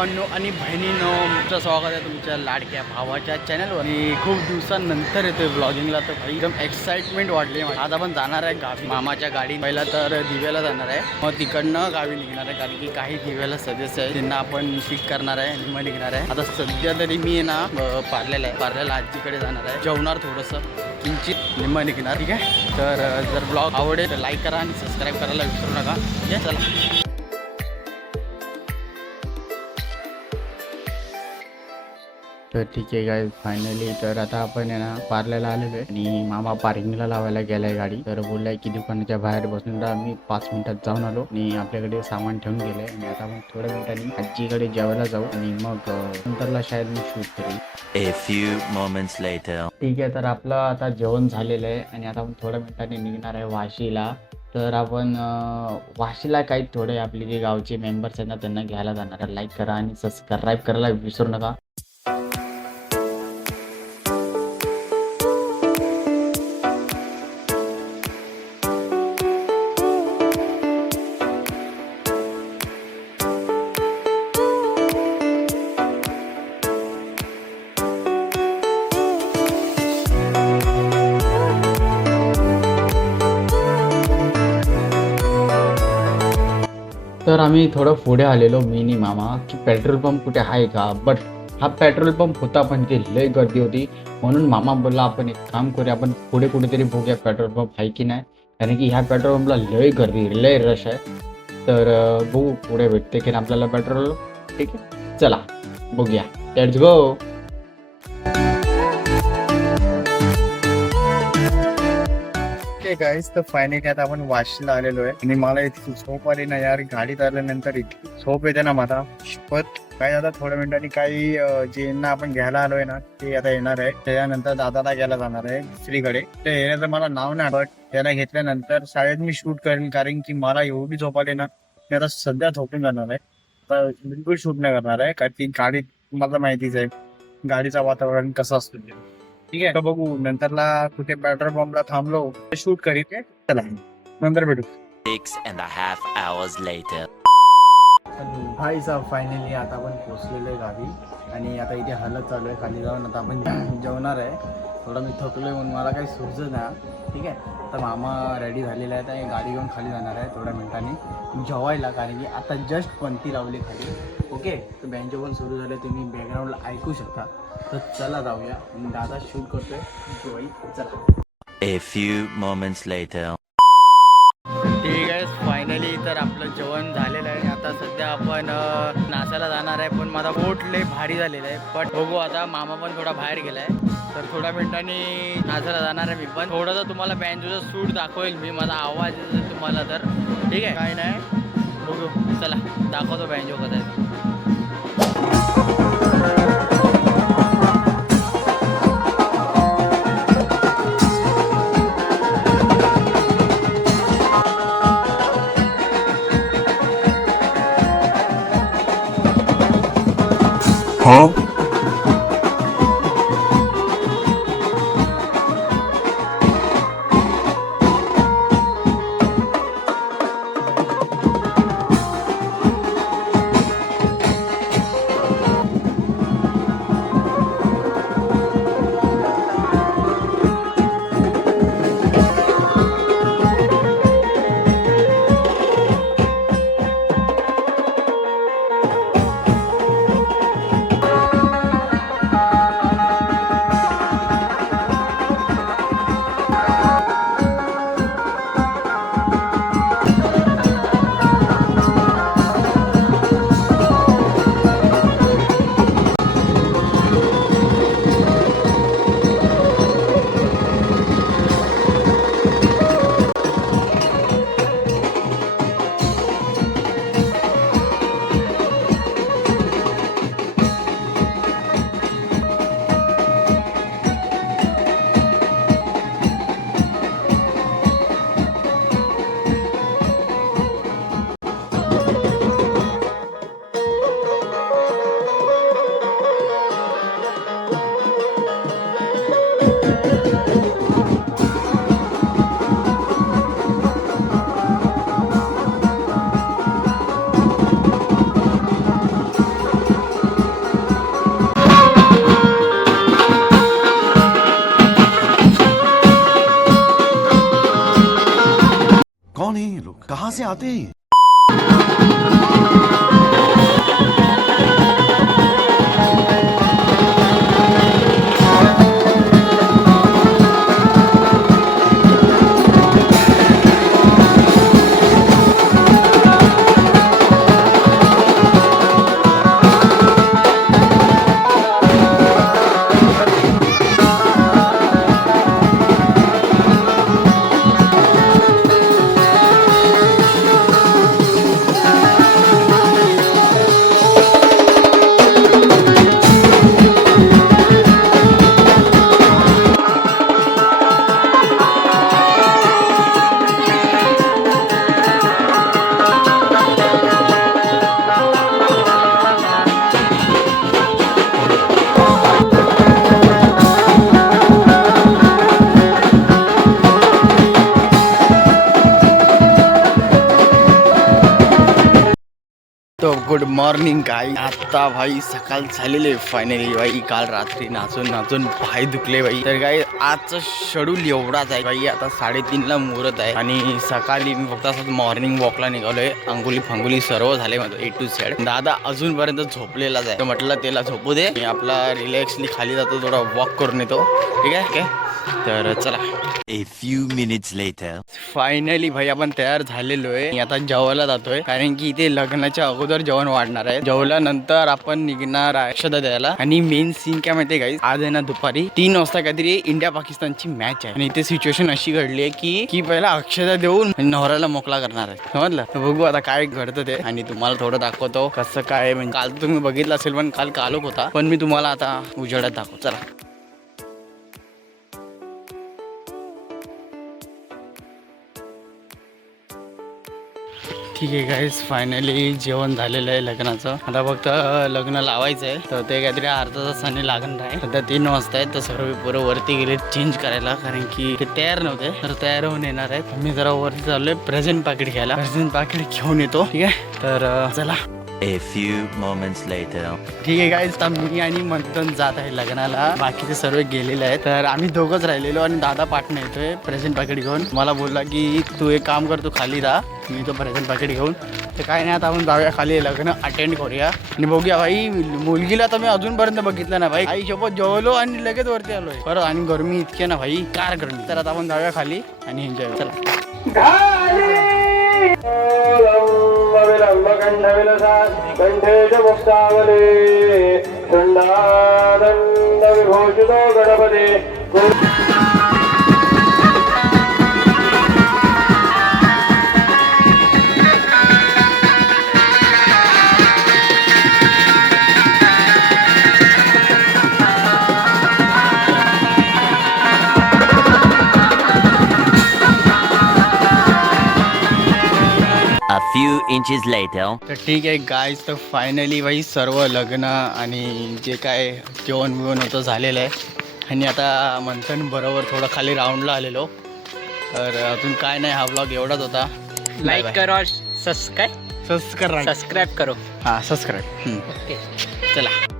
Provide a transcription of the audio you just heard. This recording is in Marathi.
भावांनो आणि बहिणींनो, तुमचं स्वागत आहे तुमच्या लाडक्या भावाच्या चॅनलवर. मी खूप दिवसांनंतर येतोय ब्लॉगिंगला, तर भाई एकदम एक्साइटमेंट वाटली. आज आपण जाणार आहे गावी मामाच्या गाडी. पहिला तर दिव्याला जाणार आहे, मग तिकडनं गावी निघणार आहे, कारण की काही दिव्याला सदस्य आहे त्यांना आपण पिक करणार आहे आणि मग निघणार आहे. आता सध्या तरी मी ना पार्ल्याला आजीकडे जाणार आहे, जेवणार थोडंसं किंचित निम्मा निघणार. ठीक आहे, तर जर ब्लॉग आवडेल तर लाईक करा आणि सबस्क्राईब करायला विसरू नका. ठीक आहे, चला. तर ठीक आहे गाईज, फायनली तर आता आपण आहे ना पार्ल्याला आलेलो आहे आणि मामा पार्किंगला लावायला गेलाय गाडी. तर बोललाय की दुकानाच्या बाहेर बसून आम्ही 5 मिनिटात जाऊन आलो आणि आपल्याकडे सामान ठेवून गेलंय आणि आता आपण थोड्या मिनिटांनी आजीकडे जेवायला जाऊ आणि मग नंतरला शाळेत मी शूट करेन. A few moments later. ठीक आहे, तर आपलं आता जेवण झालेलं आहे आणि आता आपण थोड्या मिनिटांनी निघणार आहे वाशीला. तर आपण वाशीला काही थोडे आपले जे गावचे मेंबर्स आहेत ना त्यांना घ्यायला जाणार आहे. लाईक करा आणि सबस्क्राईब करायला विसरू नका. तर आम्ही थोडं पुढे आलेलो मिनी मामा की पेट्रोल पंप कुठे आहे का, बट हा पेट्रोल पंप होता पण ते लय गर्दी होती. म्हणून मामा बोलला आपण एक काम करूया, आपण पुढे कुठेतरी बघूया पेट्रोल पंप आहे की नाही, कारण की ह्या पेट्रोल पंपला लय गर्दी लय रश आहे. तर बघू पुढे भेटते की नाही आपल्याला पेट्रोल. ठीक आहे, चला बघूया, लेट्स गो. गाईस, तर फायनली आता आपण वाशीला आलेलो आहे आणि मला इतकी झोप आली ना यार, गाडीत आल्यानंतर इतकी झोप येते ना मला शपथ. काय आता थोड्या मिनिटांनी काही ज्यांना आपण घ्यायला आलोय ना ते आता येणार आहे. त्याच्यानंतर दादाला घ्यायला जाणार आहे दुसरीकडे. तर येण्याचं मला नाव नाही आठवत. त्याला घेतल्यानंतर शाळेत मी शूट करेन, कारण की मला एवढी झोप आली ना मी आता सध्या झोपून जाणार आहे. आता बिलकुल शूट नाही करणार आहे, कारण की गाडीत मला माहितीच आहे गाडीचं वातावरण कसं असतं. ठीक आहे, तर बघू नंतरला कुठे पेट्रोल पंपला थांबलो शूट करीत. चला नंतर भेटू. 6.5 hours later. हाय साहेब, फायनली आता आपण पोचलेलो आहे गावी आणि आता इथे हालत चालू आहे. खाली जाऊन आता आपण जेवणार आहे. थोडं मी थकलोय म्हणून मला काही सुचत नाही. ठीक आहे, तर मामा रेडी झालेला आहे, तर गाडी घेऊन खाली जाणार आहे थोड्या मिनिटांनी जेवायला, कारण की आता जस्ट पंथी लावली खाली. ओके, तर बँजो पण सुरू झाले, तुम्ही बॅकग्राऊंडला ऐकू शकता. तर चला जाऊया, दादा शूट करतोय जेवाई. चला. A few moments later. ठीक आहे, फायनली तर आपलं जेवण झालेलं आहे. आता सध्या आपण नाचायला जाणार आहे, पण माझा पोट लय भारी झालेला आहे. पण बघू, आता मामा पण थोडा बाहेर गेला आहे, तर थोड्या मिनिटांनी नाचायला जाणार आहे मी पण. थोडंसं तुम्हाला बँजोचं सूट दाखवेल मी, माझा आवाज येतो तुम्हाला तर. ठीक आहे, काय नाही बघू, चला दाखवतो बँजो कसं आहे. कहाँ से आते हैं? तो गुड मॉर्निंग काय आता भाई सकाळ झालेले फायनली भाई काल रात्री नाचून नाचून पाय दुखले भाई तर काय आजचं शेड्यूल एवढाच आहे भाई आता 3:30ला मुहूर्त आहे आणि सकाळी मी फक्त असं मॉर्निंग वॉकला निघालोय अंगुली फंगुली सर्व झाले माझं A to Z दादा अजूनपर्यंत झोपलेलाच आहे तर म्हटलं त्याला झोपू दे मी आपला रिलॅक्सली खाली जातो थोडा वॉक करून येतो ठीक आहे तर चला A few minutes later. Finally भाई आपण तयार झालेलो आहे आता जेवायला जातोय कारण की इथे लग्नाच्या अगोदर जेवण वाढणार आहे जेवल्यानंतर आपण निघणार आहे अक्षदा द्यायला आणि मेन सीन काय माहितीये गाईस आज आहे ना दुपारी 3 वाजता काहीतरी इंडिया पाकिस्तानची मॅच आहे आणि इथे सिच्युएशन अशी घडली आहे की पहिला अक्षदा देऊन नवऱ्याला मोकळा करणार आहे समजलं तर बघू आता काय घडतं ते आणि तुम्हाला थोडं दाखवतो कसं काय म्हणजे काल तुम्ही बघितलं असेल पण काल कालोख होता पण मी तुम्हाला आता उजेडात दाखवतो चला ठीक आहे गाईस फायनली जेवण झालेलं आहे लग्नाचं आता फक्त लग्न लावायचं आहे तर ते काहीतरी अर्धा तासाने लागणार आहे सध्या 3 वाजता आहेत तर सर्व पोरं वरती गेले चेंज करायला कारण की ते तयार नव्हते तर तयार होऊन येणार आहेत मी जरा वरती चाललोय प्रेझेंट पॅकेट घ्यायला प्रेझेंट पॅकेट घेऊन येतो ठीक आहे तर चला A few moments later. ठीक आहे गाईस आता मी आणि मंथन जात आहे लग्नाला बाकीचे सर्व गेलेले आहेत तर आम्ही दोघंच राहिलेलो आणि दादा पाठवून येतोय प्रेझेंट पॅकेट घेऊन मला बोलला की तू एक काम कर तू खाली राहा मी तो प्रेझेंट पॅकेट घेऊन तर काय नाही आता आपण जाऊया खाली लग्न अटेंड करूया आणि बघूया भाई मुलगीला तर मी अजूनपर्यंत बघितलं ना भाई आई सोबत जेवलो आणि लगेच वरती आलोय बरं आणि गरमी इतकी ना भाई कार गरमी तर आता आपण जाऊया खाली आणि एन्जॉय चला कंठेश मुक्तावले दंडादंड विभूषितो गणपते A few inches later. तर ठीक आहे गाईज तर फायनली भाई सर्व लग्न आणि जे काय जेवण बिवण होतं झालेलं आहे आणि आता मंथन बरोबर थोडं खाली राऊंडला आलेलो तर अजून काय नाही हा ब्लॉग एवढाच होता लाइक करो और सब्सक्राइब सबस्क्राईब करो हां सबस्क्राईब ओके चला